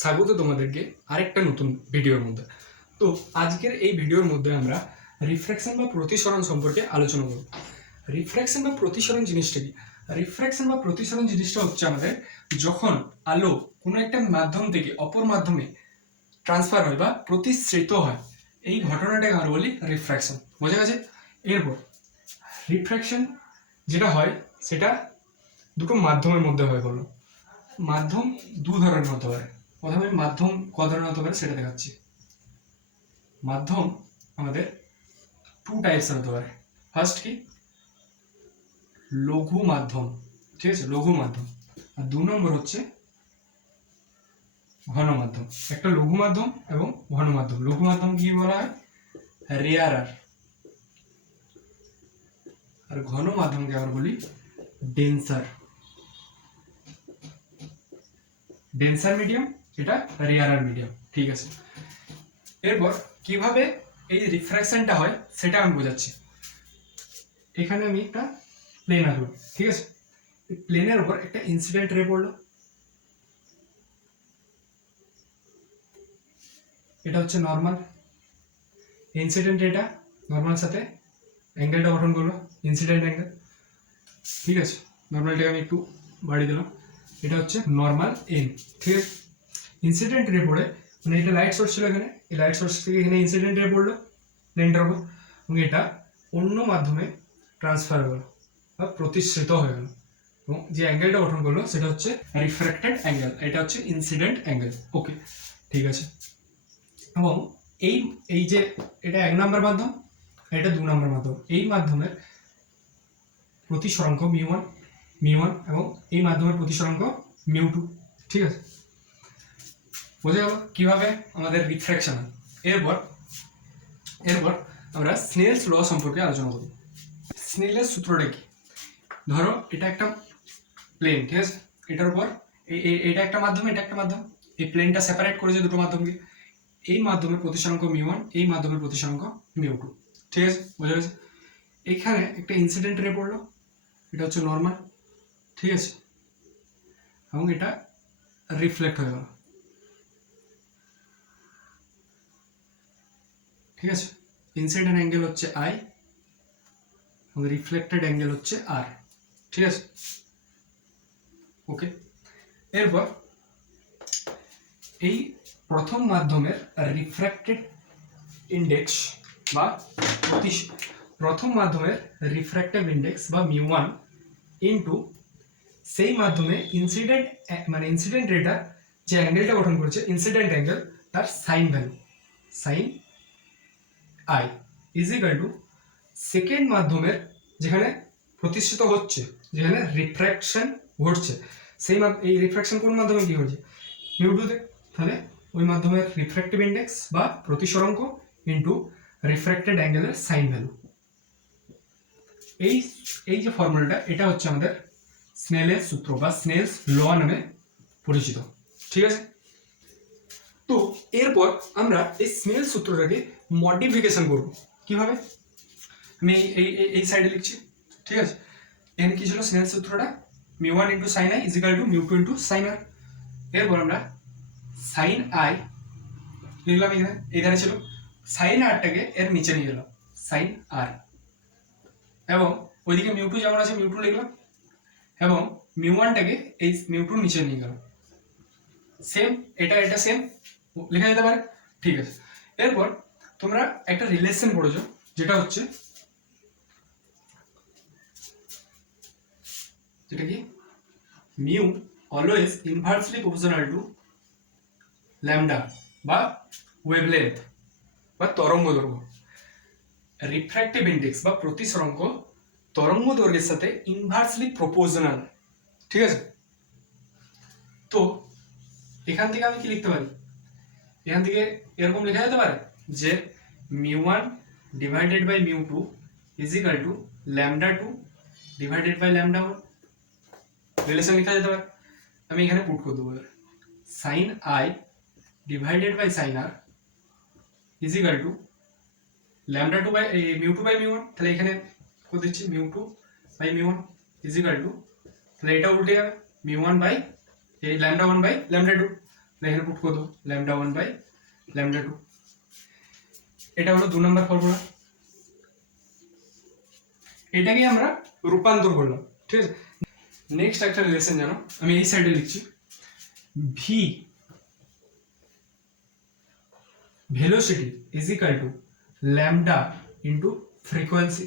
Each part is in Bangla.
স্বাগত তোমাদেরকে আরেকটা নতুন ভিডিওর মধ্যে। তো আজকের এই ভিডিওর মধ্যে আমরা রিফ্র্যাকশন বা প্রতিসরণ সম্পর্কে আলোচনা করব। রিফ্র্যাকশন বা প্রতিসরণ জিনিসটা কি? রিফ্র্যাকশন বা প্রতিসরণ জিনিসটা হচ্ছে আমাদের যখন আলো কোনো একটা মাধ্যম থেকে অপর মাধ্যমে ট্রান্সফার হয় বা প্রতিসৃত হয়, এই ঘটনাটাকে আমরা বলি রিফ্র্যাকশন। বোঝা গেছে? এরপর রিফ্র্যাকশন যেটা হয় সেটা দুটো মাধ্যমের মধ্যে হয়। বলো, মাধ্যম দু ধরনের হতে পারে। প্রথমে মাধ্যম ক ধরনের হতে পারে সেটা দেখাচ্ছি। মাধ্যম আমাদের টু টাইপসের হতে পারে। ফার্স্ট কি? লঘু মাধ্যম, ঠিক আছে, লঘু মাধ্যম। আর দু নম্বর হচ্ছে ঘন মাধ্যম। একটা লঘু মাধ্যম এবং ঘন মাধ্যম। লঘু মাধ্যম কি বলা হয়? রেয়ারার। আর ঘন মাধ্যমকে আমরা বলি ডেন্সার। ডেন্সার মিডিয়াম, এটা রেয়ারার মিডিয়াম, ঠিক আছে। এরপর কিভাবে এই রিফ্র্যাকশনটা হয় সেটা আমি বোঝাচ্ছি। এখানে আমি একটা প্লেন আঁকলাম, ঠিক আছে। প্লেনের উপর একটা ইনসিডেন্ট রে পড়লো, এটা হচ্ছে নর্মাল। ইনসিডেন্ট রেটা নর্মাল সাথে অ্যাঙ্গেলটা গঠন করলো, ইনসিডেন্ট অ্যাঙ্গেল, ঠিক আছে। নর্মালটাকে আমি একটু বাড়িয়ে দিলাম, এটা হচ্ছে নর্মাল এন, ঠিক আছে। ইনসিডেন্ট রে পড়ে, মানে এটা লাইট সোর্স ছিল এখানে, এই লাইট সোর্স থেকে এখানে ইনসিডেন্ট রে পড়লো প্লেনটার উপর, এবং এটা অন্য মাধ্যমে ট্রান্সফার হলো বা প্রতিসৃত হয়ে গেল, এবং যে অ্যাঙ্গেলটা গঠন করলো সেটা হচ্ছে রিফ্র্যাক্টেড অ্যাঙ্গেল, এটা হচ্ছে ইনসিডেন্ট অ্যাঙ্গেল। ওকে, ঠিক আছে। এবং এই এই যে এটা এক নম্বর মাধ্যম, এটা দু নম্বর মাধ্যম। এই মাধ্যমের প্রতিসরাঙ্ক মিউ ওয়ান এবং এই মাধ্যমের প্রতিসরাঙ্ক মিউ2, ঠিক আছে। বোঝা গেল কিভাবে আমাদের রিফ্র্যাকশন হয়। এরপর আমরা স্নেলস ল সম্পর্কে আলোচনা করব। স্নেলের সূত্রটা কি? ধরো এটা একটা প্লেন, ঠিক আছে। এটার উপর এটা একটা মাধ্যম, এটা একটা মাধ্যম। এই প্লেনটা সেপারেট করেছে দুটো মাধ্যমকে। এই মাধ্যমের প্রতিসরাঙ্ক মিউ1, এই মাধ্যমের প্রতিসরাঙ্ক মিউ2, ঠিক আছে। বোঝা গেছে? এখানে একটা ইনসিডেন্ট রে পড়লো, এটা হচ্ছে নর্মাল, ঠিক আছে, এবং এটা রিফ্লেক্ট হয়ে গেল, ঠিক আছে। ইনসিডেন্ট অ্যাঙ্গেল হচ্ছে আই এবং রিফ্লেক্টেড অ্যাঙ্গেল হচ্ছে আর, ঠিক আছে। ওকে, এরপর এই প্রথম মাধ্যমের রিফ্র্যাক্টেড ইন্ডেক্স বা প্রথম মাধ্যমের রিফ্র্যাক্টিভ ইন্ডেক্স বা মিউ1 ইনটু সেই মাধ্যমে ইনসিডেন্ট রেটা যে অ্যাঙ্গেলটা গঠন করেছে ইনসিডেন্ট অ্যাঙ্গেল, তার sine value, sine I is equal to second মাধ্যমের যেখানে প্রতিষ্ঠিত হচ্ছে, যেখানে রিফ্র্যাকশন ঘটছে, সেই এই রিফ্র্যাকশন কোন মাধ্যমে কি হচ্ছে? মিউ2তে। তাহলে ওই মাধ্যমের রিফ্র্যাক্টিভ ইন্ডেক্স বা প্রতিসরাঙ্ক ইনটু রিফ্র্যাক্টেড অ্যাঙ্গেলের সাইন ভ্যালু। এই যে ফর্মুলাটা, এটা হচ্ছে আমাদের স্নেলের সূত্র বা স্নেলস ল নামে পরিচিত, ঠিক আছে। তো এরপর আমরা এই স্নেল সূত্রটাকে মডিফিকেশন করব। কিভাবে? আমি এই সাইডে লিখছি, ঠিক আছে। এখানে কি ছিল স্নেল সূত্রটা? মিউ1 into sine I is equal to মিউ2 ইন্টু সাইন আর। এরপর আমরা সাইন আই লিখলাম, এখানে এই ধারে ছিল, সাইন আরটাকে এর নিচে নিয়ে গেলাম, সাইন আর, এবং ওইদিকে মিউ2 যেমন আছে মিউ2 লিখলাম, এবং মিউ1টাকে এই মিউ2 নিচে নিয়ে গেলাম। সেম এটা সেম লেখা যেতে পারে, ঠিক আছে। এরপর তোমরা একটা রিলেশন পড়েছো, যেটা হচ্ছে যেটা কি mu always inversely proportional to lambda বা ওয়েভলেন্থ বা তরঙ্গ দৈর্ঘ্য। রিফ্র্যাক্টিভ ইন্ডেক্স বা প্রতিসরাঙ্ক তরঙ্গ দৈর্ঘ্যের সাথে ইনভার্সলি প্রপোর্শনাল, ঠিক আছে। তো এখান থেকে আমি কি লিখতে পারি? এখান থেকে এরকম লেখা যেতে পারে যে মিউ1 ডিভাইডেড বাই মিউ2 ইজ ইকুয়াল টু ল্যামডা2 ডিভাইডেড বাই ল্যামডা1। রিলেশন লেখা যেতে পারে। আমি এখানে পুট করে দেবো, sine I divided by sine R is equal to ল্যামডা2 বাই মিউ2 বাই মিউ1। তাহলে এখানে করে দিচ্ছি মিউ2 বাই মিউ1 ইজ ইকুয়াল টু, তাহলে এটা উল্টে যাবে মিউ1 বাই এই ল্যামডা1 বাই ল্যামডা2। এখানে পুট করে দেবো ল্যামডা 1 বাই ল্যামডা 2। এটা হলো 2 নম্বর ফর্মুলা। এটাকে আমরা রূপান্তর করলাম, ঠিক আছে। নেক্সট একটা রিলেশন জানো, আমি এই সাইডে লিখছি, V velocity is equal to lambda into frequency.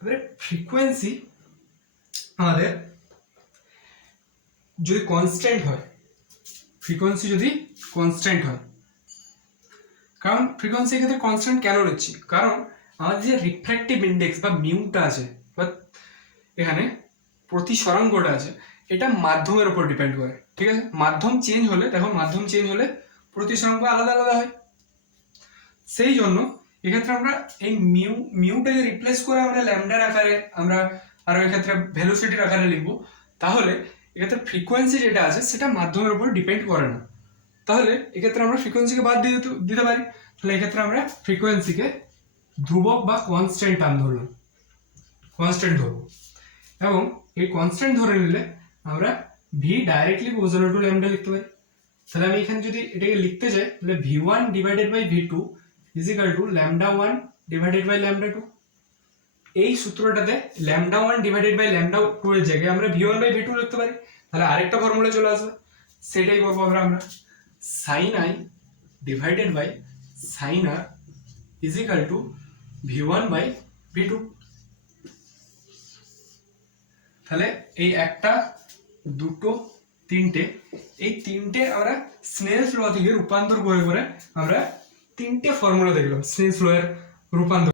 এবারে ফ্রিকোয়েন্সি আমাদের যদি কনস্ট্যান্ট হয়, ফ্রিকোয়েন্সি যদি কনস্ট্যান্ট হয়, কারণ ফ্রিকোয়েন্সি ক্ষেত্রে কনস্ট্যান্ট কেন নিচ্ছি, কারণ আমাদের যে রিফ্র্যাক্টিভ ইন্ডেক্স বা মিউটা আছে বা এখানে প্রতিসরাঙ্কটা আছে, এটা মাধ্যমের উপর ডিপেন্ড করে, ঠিক আছে। মাধ্যম চেঞ্জ হলে, দেখো মাধ্যম চেঞ্জ হলে প্রতিসরাঙ্ক আলাদা আলাদা হয়। সেই জন্য এক্ষেত্রে আমরা এই মিউটাকে রিপ্লেস করে আমরা ল্যামডার আকারে আমরা আরো এক্ষেত্রে ভেলোসিটির আকারে লিখবো, তাহলে এক্ষেত্রে ফ্রিকোয়েন্সি যেটা আছে সেটা মাধ্যমের উপর ডিপেন্ড করে না। তাহলে এক্ষেত্রে আমরা ফ্রিকোয়েন্সিকে বাদ দিয়ে দিতে পারি। তাহলে এক্ষেত্রে আমরা ফ্রিকোয়েন্সিকে ধ্রুবক বা কনস্ট্যান্ট টার্ম ধরলাম, কনস্ট্যান্ট ধরবো, এবং এই কনস্ট্যান্ট ধরে নিলে আমরা V directly proportional to lambda লিখতে পারি। তাহলে আমি এখানে যদি এটাকে লিখতে চাই, তাহলে v1 divided by v2 is equal to lambda 1 divided by lambda 2। এই সূত্রটাতে ল্যামডা 1 ডিভাইডেড বাই ল্যামডা 2 এর জায়গায় আমরা v1 বাই v2 লিখতে পারি। তাহলে আরেকটা ফর্মুলা চলে আসবে, সেটাই করবো আমরা sin i divided by sin r is equal to v1 by v2। তাহলে এই একটা, দুটো, তিনটে, এই তিনটে আমরা স্নেলস ল থেকে রূপান্তর করে আমরা তিনটে ফর্মুলা দেখলাম স্নেলস ল এর রূপান্তর।